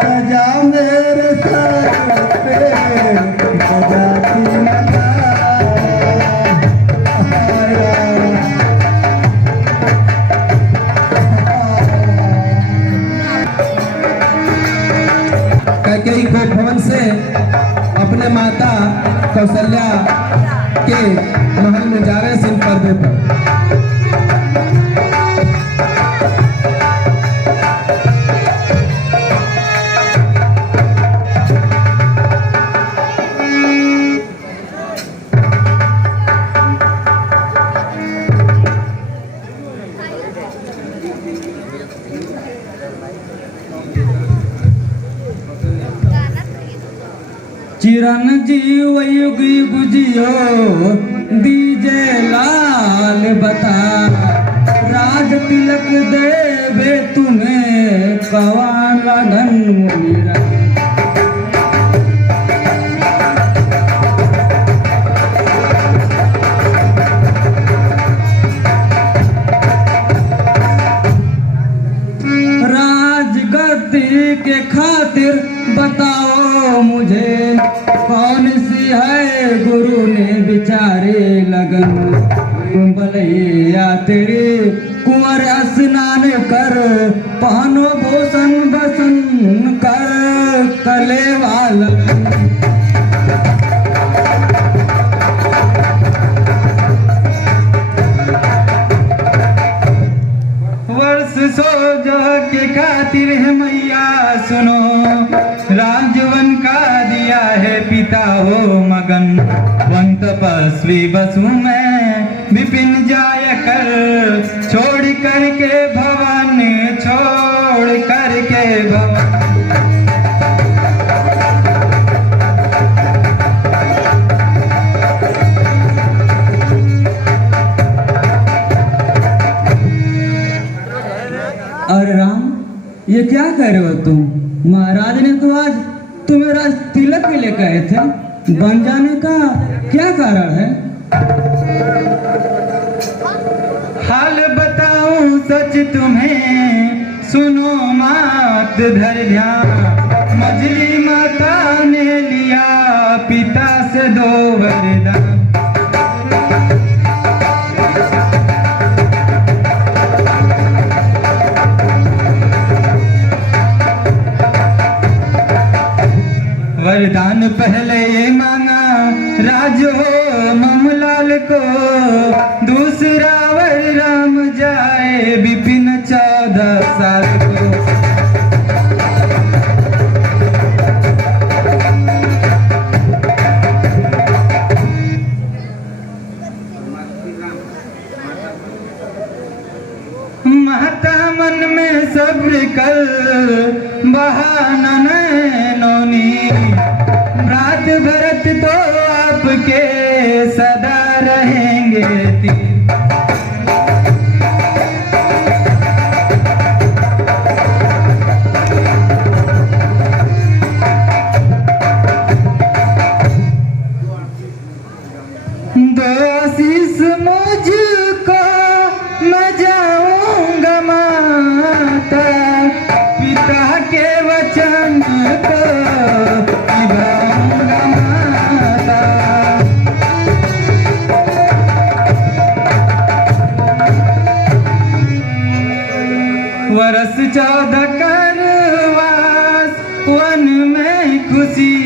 सजा मेरे सर पे सजा की लगा। कैकेयी को भवन से अपने माता कौशल्या के महल में जा रहे सिंह पर्दे पर। चिरंजीव युग युग जियो दीजे लाल बता। राज तिलक देवे तुम्हें कवान लगन मुनिरा। राजगद्दी के खातिर बताओ मुझे कौन सी है गुरु ने बिचारे लगन। कुंबलैया तेरे कुंवर स्नान कर पहनो भूषण बसन कर कलेवाल। वर्ष सोजा के खातिर है मैया सुनो। राजवन का दिया है पिता हो मगन। वन तपस्वी बसु में विपिन जाय कर। छोड़ करके भवन छोड़ करके भवन। अरे राम ये क्या कह रहे हो तुम? महाराज ने तो आज तुम्हें राज तिलक के लिए कहे थे। बन जाने का क्या कारण है? हाल बताऊं सच तुम्हें सुनो मात धर ध्यान। मजली माता ने लिया पिता से 2 वरदान। वरदान पहले ये मांगा राज हो ममलाल को। दूसरा वर राम जाए विपिन 14 साल को। महता मन में सब्र कर बहाना नैनोनी। रात भरत तो आपके सदा रहेंगे तीर। दो आशीष मुझको मैं जाऊंगा माता। पिता के वचन को निभाऊंगा माता। वर्ष 14 करवास वन में खुशी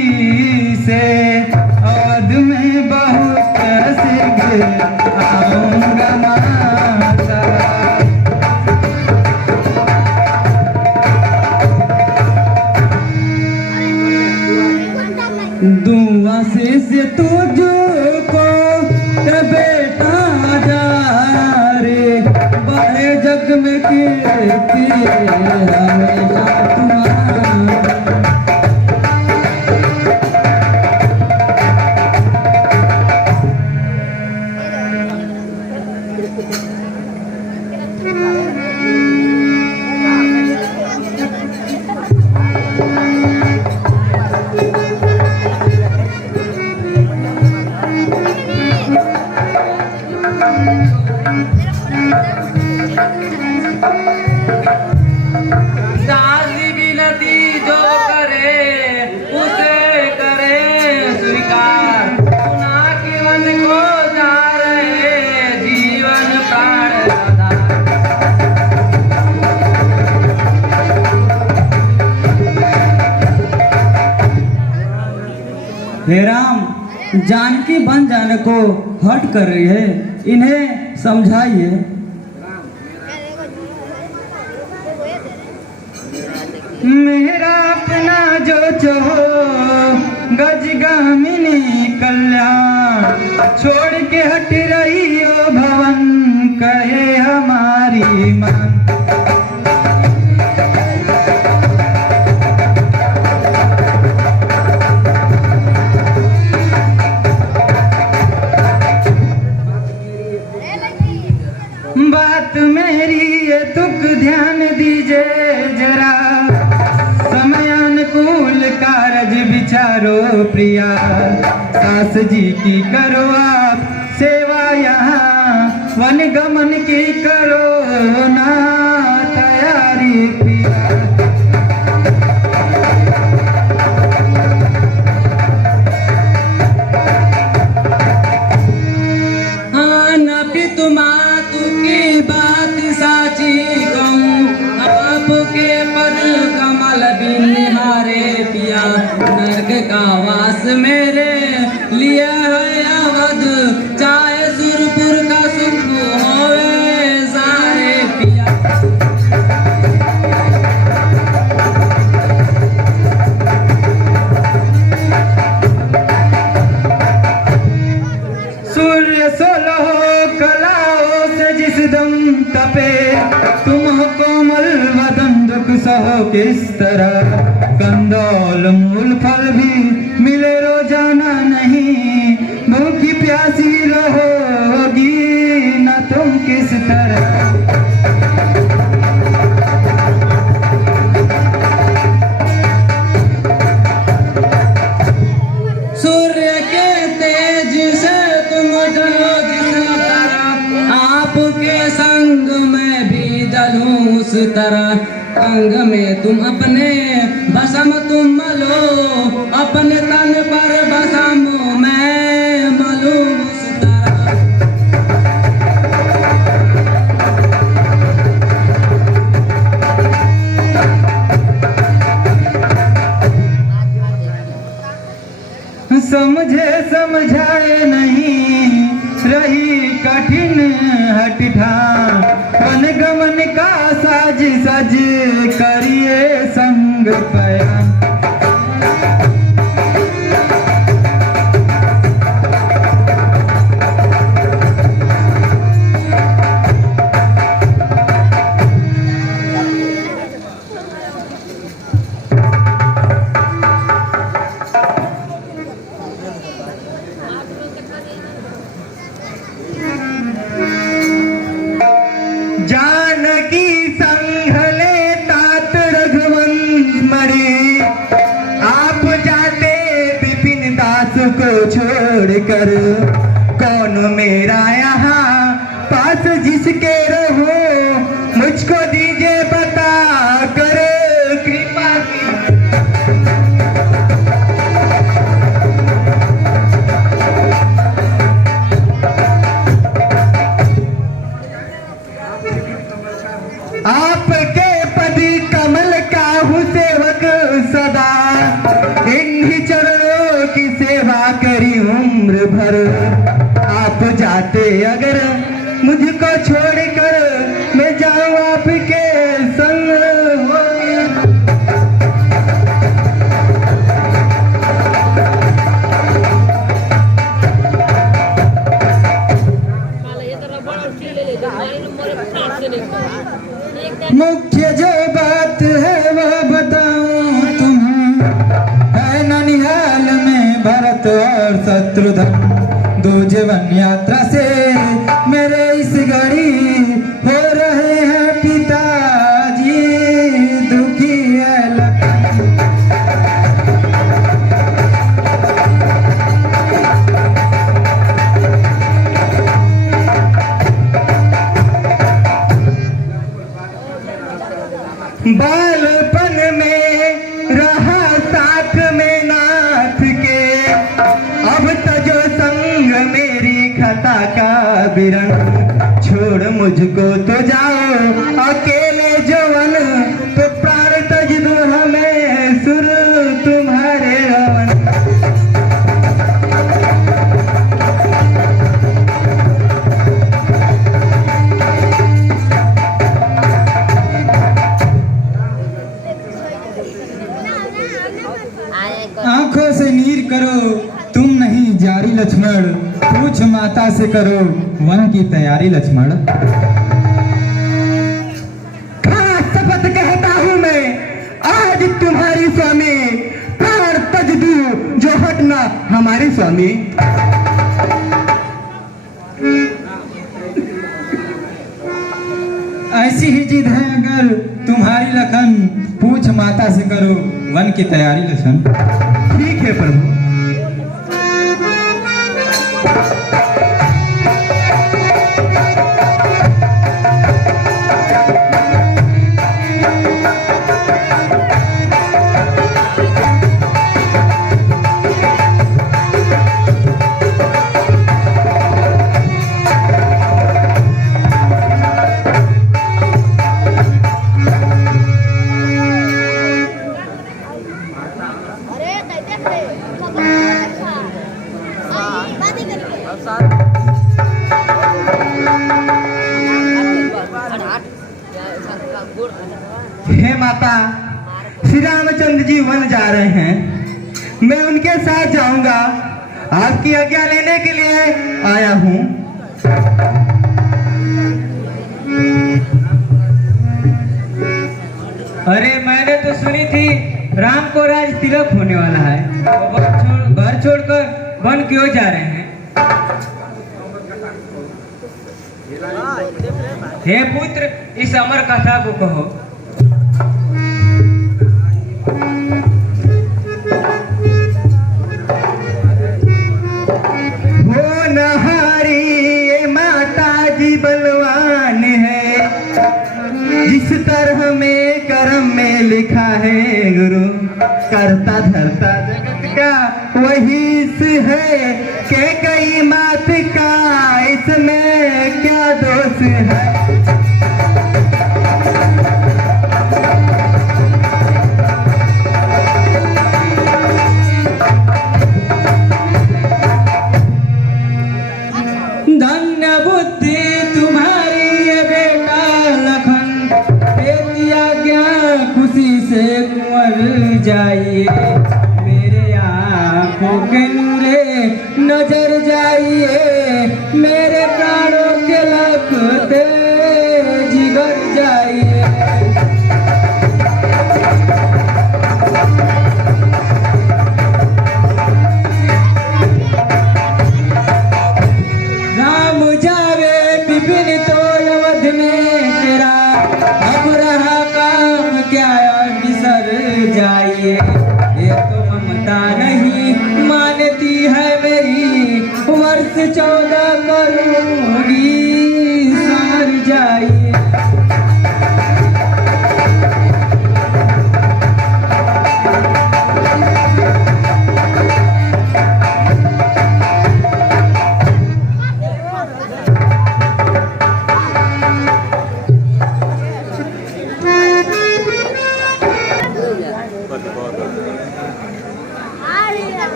से। अवध में बहुत शीघ्र आऊंगा माता। दूं आशीष तुझको बेटा जा रे। बड़े जग में कीर्ति हमें हे राम, जानकी बन जाने को हट कर रही है, इन्हें समझाइए। मेरा अपना जो चाहो गजगामिनी कल्याण, छोड़ के हट रही हो भवन, कहे हमारी मां। बात मेरी ये तुक ध्यान दीजिए जरा, समय अनुकूल कारज विचारो प्रिया, सास जी की करो आप सेवा यहाँ, वन गमन की करो ना तैयारी प्रिया। हाँ नपी तुम्हारी की बात साची कहूँ, आपके पद कमल बिन निहारे पिया, नर्क का वास मेरे लिए है अवध, चाहे सुरपुर का सुख होवे सारे पिया। सूर्य सोलह कलाओं से जिस दम तपे, तुम हो कोमल वदन दुख सहो किस तरह, कंदौल मूल फल भी मिले रोजाना नहीं, भूखी प्यासी रहोगी न तुम किस तरह। सूर्य के तेज से तुम जलो जिस तरह, आपके संग में भी जलूं उस तरह, अंग में तुम अपने भस्म तुम मलो, अपने तन पर भस्म मैं मलूं उस तरह। समझे समझाए नहीं रही कठिन हठ ठान, वन गमन का साज सज करिए संग पयान। जानकी संघले तात रघुवंश मरे, आप जाते विपिन दास को छोड़कर, कौन मेरा यहाँ पास जिसके रहो, मुझको दीजिए बता कर कृपा की। आपके पद कमल का हूँ सेवक सदा, इन्हीं चरणों की सेवा करी उम्र भर, आप जाते अगर मुझको छोड़कर मैं जाऊँ आपके संग हो। मुख्य जो बात है वह बताऊं तुम्हें, है ननिहाल में भरत और शत्रुघ्न, दो जीवन यात्रा से मेरे इस घड़ी हो रहे हैं पिताजी दुखी है लखन। बालपन में रहा साथ में नाथ के, अब तजो संग मेरी खता का बिरंग, छोड़ मुझको तो जाओ अकेले जवन, तो प्राण तज दो हमें सुर तुम्हारे हवन। करो तुम नहीं जारी लक्ष्मण, पूछ माता से करो वन की तैयारी लक्ष्मण। हाँ शपथ कहता हूँ मैं आज तुम्हारी स्वामी, प्राण तज दूं जो हटना हमारी स्वामी। ऐसी ही जिद है अगर तुम्हारी लखन, पूछ माता से करो वन की तैयारी लक्ष्मण। ठीक है प्रभु। हे माता, श्री रामचंद्र जी वन जा रहे हैं, मैं उनके साथ जाऊंगा। आपकी आज्ञा लेने के लिए आया हूँ। अरे मैंने तो सुनी थी राम को राज तिलक होने वाला है, तो घर छोड़कर वन क्यों जा रहे हैं? हे पुत्र, इस अमर कथा को कहो। हो नहारी ये माता जी बलवान है, जिस तरह में कर्म में लिखा है गुरु, करता धरता जगत का वही से है, के कई मात का इसमें क्या दोष है। धन्य बुद्धि तुम्हारी ये बेटा लखन, दे दिया क्या खुशी से कुंवर जाइए, मेरे आंखों के नूरे नजर जाइए, मेरे प्राणों के लखते जिगर जाइए। राम जावे विपिन तो अवध में तेरा, अब रहा काम क्या बिसर जाइए, ये तो ममता नहीं मानती है मेरी, वर्ष 14 करूंगी सर जाइए।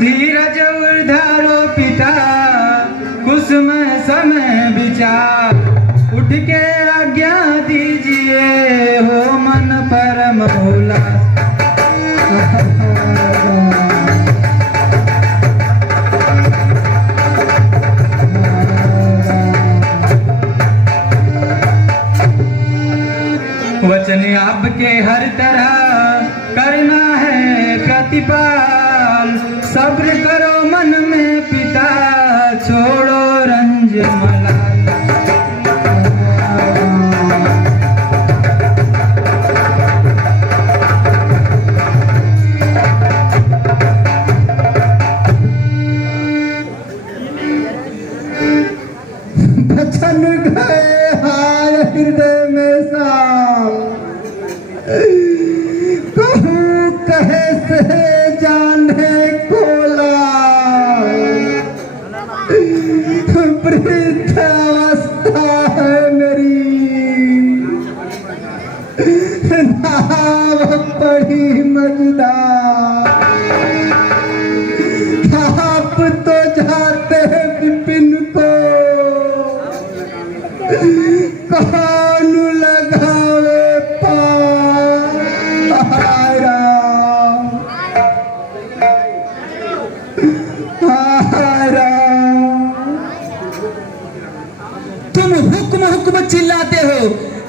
धीरज उधारो पिता, कुसुम समय विचार, उठ के आज्ञा दीजिए हो मन परम भोला। वचन आपके हर तरह करना है प्रतिपाल, सब्र करो मन में पिता, छोड़ो रंज मलाल। वृद्धावस्था है मेरी, नाव पड़ी मझधार। आप तो जाते विपिन को कौन लगावे पार। हाय राम, हाय राम। तुम हुक्म हुक्म चिल्लाते हो,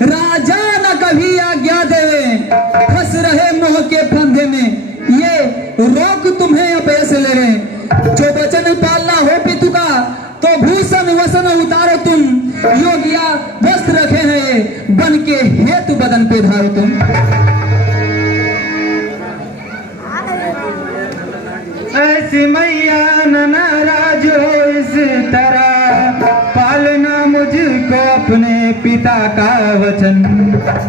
राजा न कभी आज्ञा देवे, फंस रहे मोह के फंदे में, ये रोक तुम्हें अपयस ले रहे। जो वचन पालना हो पितु का, तो भूषण वसन उतारो तुम, योगिया वस्त्र रखे हैं ये, बन के हेतु बदन पे धारो तुम। ऐसी मैया न नाराज हो इस तरह, पालना मुझको अपने पिता का वचन।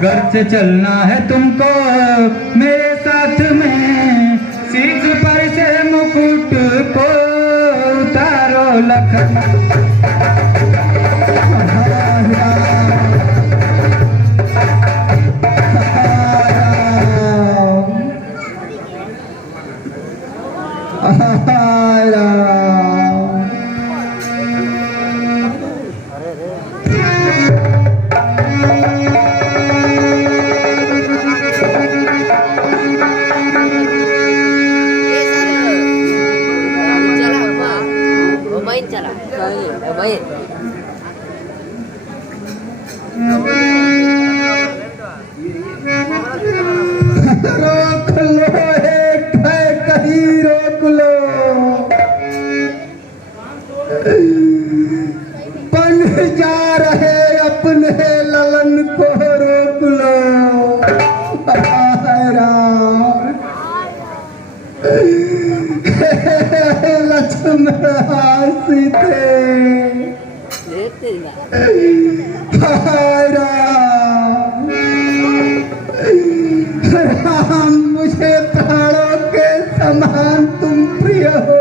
घर से चलना है तुमको मेरे साथ में, शीश पर से मुकुट को उतारो लखन। रोक लो, एक है कहीं रोक लो, बन जा रहे अपने ललन को रोक लो। हाय राम, लक्ष्मण सीते। हाय राम, राम मुझे प्राणों के समान तुम प्रिय हो,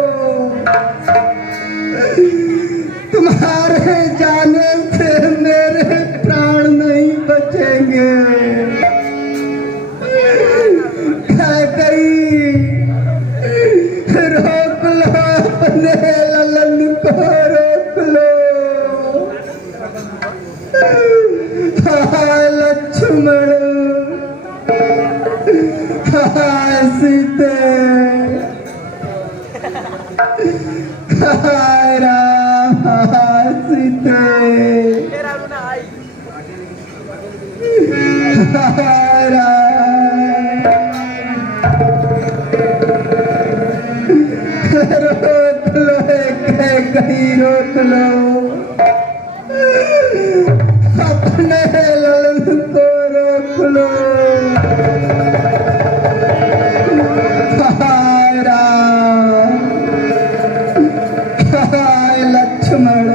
तुम्हारे जाने से मेरे प्राण नहीं बचेंगे। कैकेयी, रोक लो अपने ललन को, रोक लो। हाय लक्ष्मण, हाय सीते, हाय राम, हाय सीते, हाय राम। रोक लो, कहीं रोक लो अपने ललन को, रोक लो। हाय राम, हाय लक्ष्मण।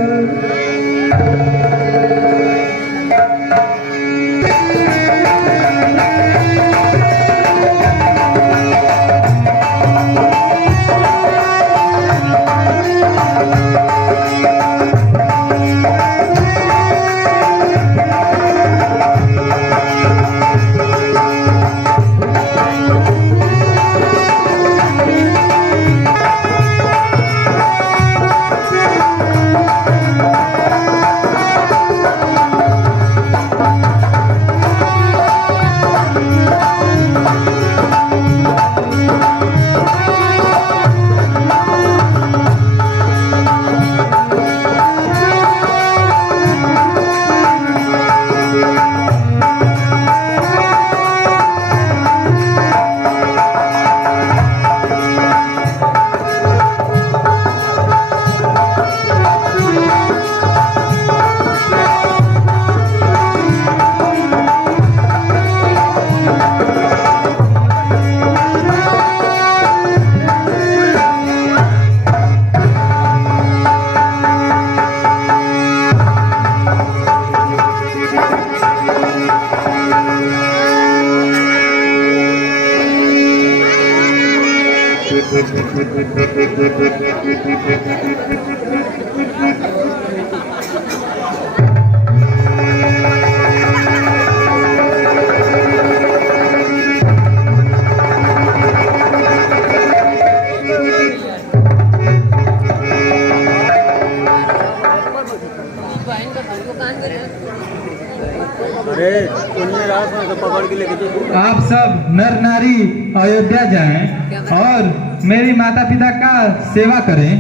आप सब नर नारी अयोध्या जाएं और मेरी माता पिता का सेवा करें।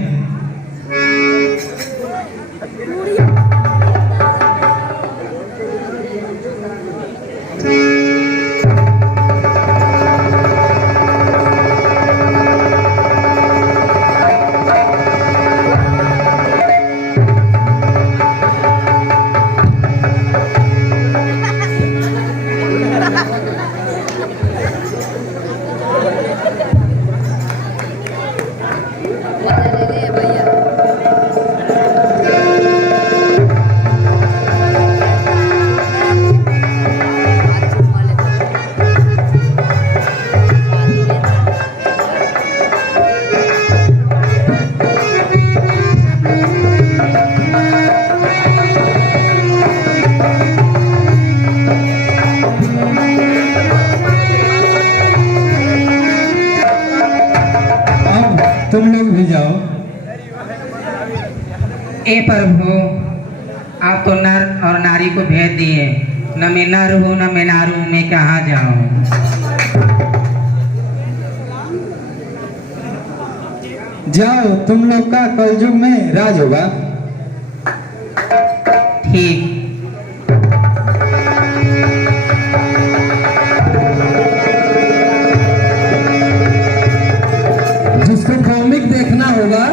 तुम लोग भी जाओ। ए प्रभु, आप तो नर और नारी को भेज दिए, न मैं नर हूँ न मैं नारू हूँ, मैं कहाँ जाऊँ? जाओ, तुम लोग का कलयुग में राज होगा। ठीक। जिसको कॉमिक देखना होगा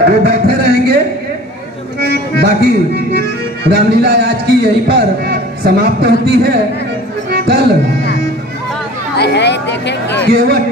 वो बैठे रहेंगे। बाकी रामलीला आज की यहीं पर समाप्त होती है। कल केवट